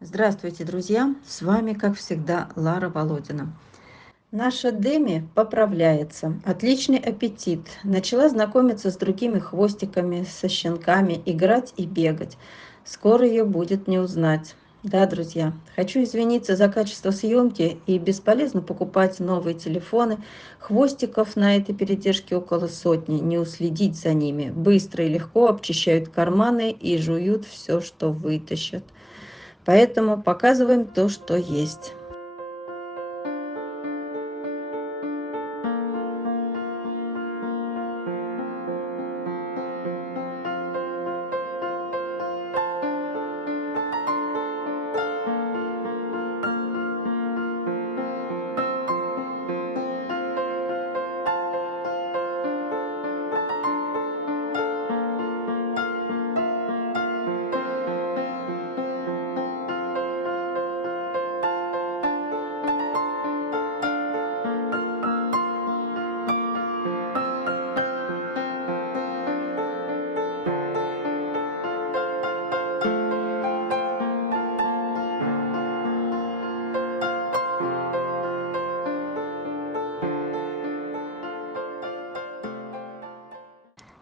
Здравствуйте, друзья! С вами, как всегда, Лара Володина. Наша Деми поправляется. Отличный аппетит. Начала знакомиться с другими хвостиками, со щенками, играть и бегать. Скоро ее будет не узнать. Да, друзья, хочу извиниться за качество съемки и бесполезно покупать новые телефоны. Хвостиков на этой передержке около сотни. Не уследить за ними. Быстро и легко обчищают карманы и жуют все, что вытащат. Поэтому показываем то, что есть.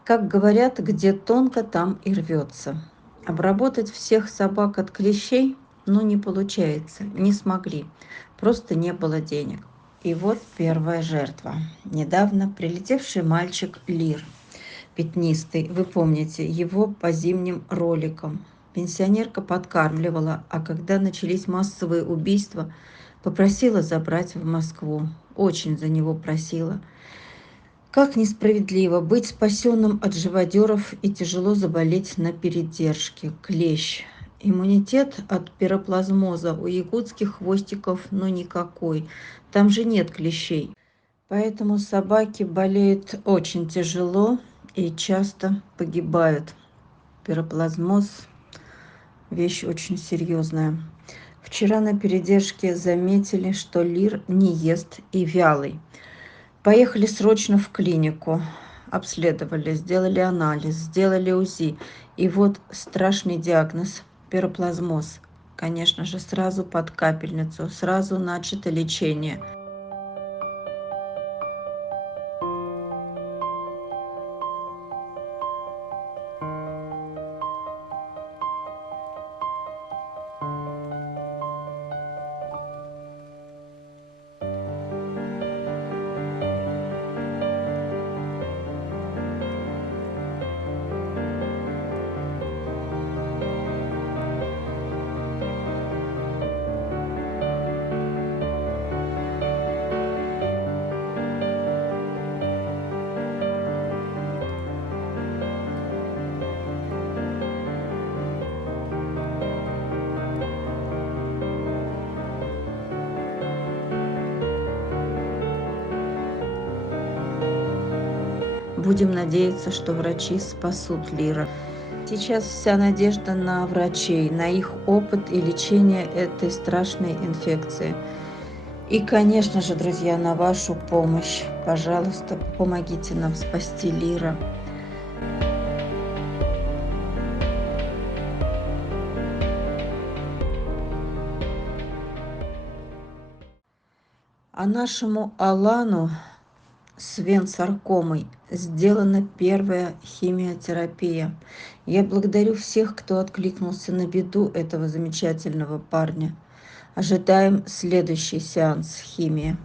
Как говорят, где тонко, там и рвется. Обработать всех собак от клещей, не получается, не смогли, просто не было денег. И вот первая жертва. Недавно прилетевший мальчик Лир, пятнистый, вы помните, его по зимним роликам. Пенсионерка подкармливала, а когда начались массовые убийства, попросила забрать в Москву. Очень за него просила. Как несправедливо быть спасенным от живодеров и тяжело заболеть на передержке. Клещ. Иммунитет от пироплазмоза у якутских хвостиков никакой. Там же нет клещей. Поэтому собаки болеют очень тяжело и часто погибают. Пироплазмоз – вещь очень серьезная. Вчера на передержке заметили, что Лир не ест и вялый. Поехали срочно в клинику, обследовали, сделали анализ, сделали УЗИ. И вот страшный диагноз – пироплазмоз. Конечно же, сразу под капельницу, сразу начато лечение. Будем надеяться, что врачи спасут Лира. Сейчас вся надежда на врачей, на их опыт и лечение этой страшной инфекции. И, конечно же, друзья, на вашу помощь. Пожалуйста, помогите нам спасти Лира. А нашему Алану с венсаркомой сделана первая химиотерапия. Я благодарю всех, кто откликнулся на беду этого замечательного парня. Ожидаем следующий сеанс химии.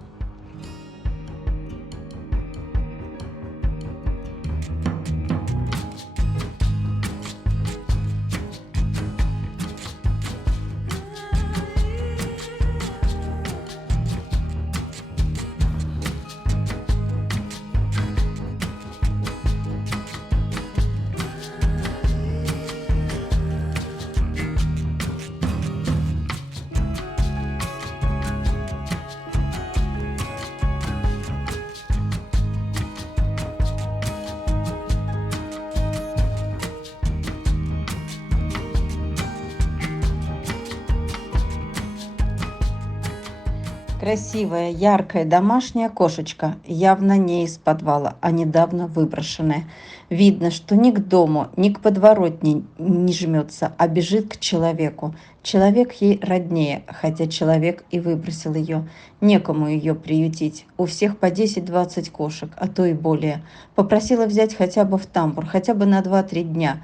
Красивая, яркая домашняя кошечка, явно не из подвала, а недавно выброшенная. Видно, что ни к дому, ни к подворотне не жмется, а бежит к человеку. Человек ей роднее, хотя человек и выбросил ее. Некому ее приютить. У всех по 10-20 кошек, а то и более. Попросила взять хотя бы в тамбур, хотя бы на 2-3 дня.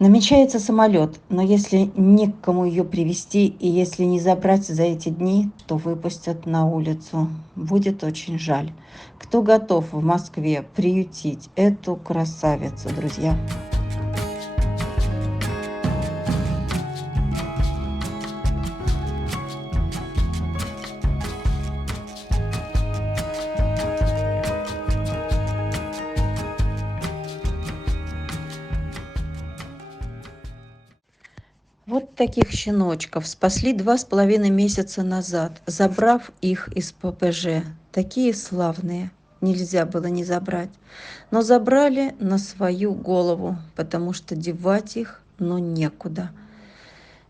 Намечается самолет, но если не к кому ее привезти и если не забрать за эти дни, то выпустят на улицу. Будет очень жаль. Кто готов в Москве приютить эту красавицу, друзья? Вот таких щеночков спасли 2,5 месяца назад, забрав их из ППЖ. Такие славные, нельзя было не забрать. Но забрали на свою голову, потому что девать их, но некуда.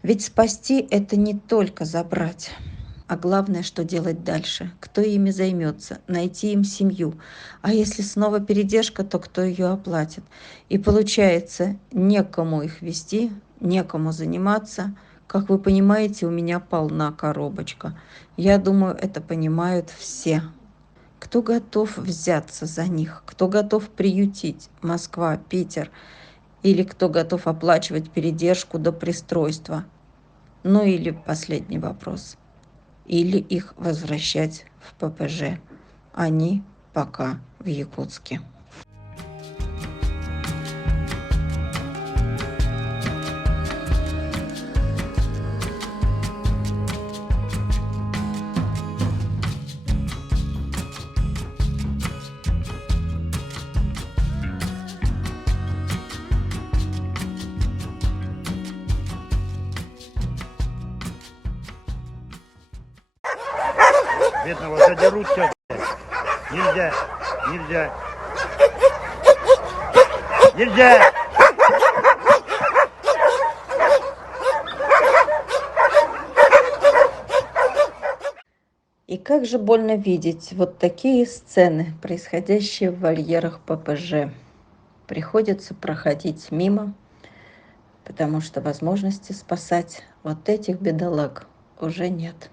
Ведь спасти – это не только забрать, а главное, что делать дальше. Кто ими займется? Найти им семью. А если снова передержка, то кто ее оплатит? И получается, некому их вести, некому заниматься. Как вы понимаете, у меня полна коробочка. Я думаю, это понимают все. Кто готов взяться за них? Кто готов приютить? Москва, Питер? Или кто готов оплачивать передержку до пристройства? Ну или последний вопрос. Или их возвращать в ППЖ. Они пока в Якутске. Бедного задерут сейчас. Нельзя, нельзя, нельзя. И как же больно видеть вот такие сцены, происходящие в вольерах ППЖ. Приходится проходить мимо, потому что возможности спасать вот этих бедолаг уже нет.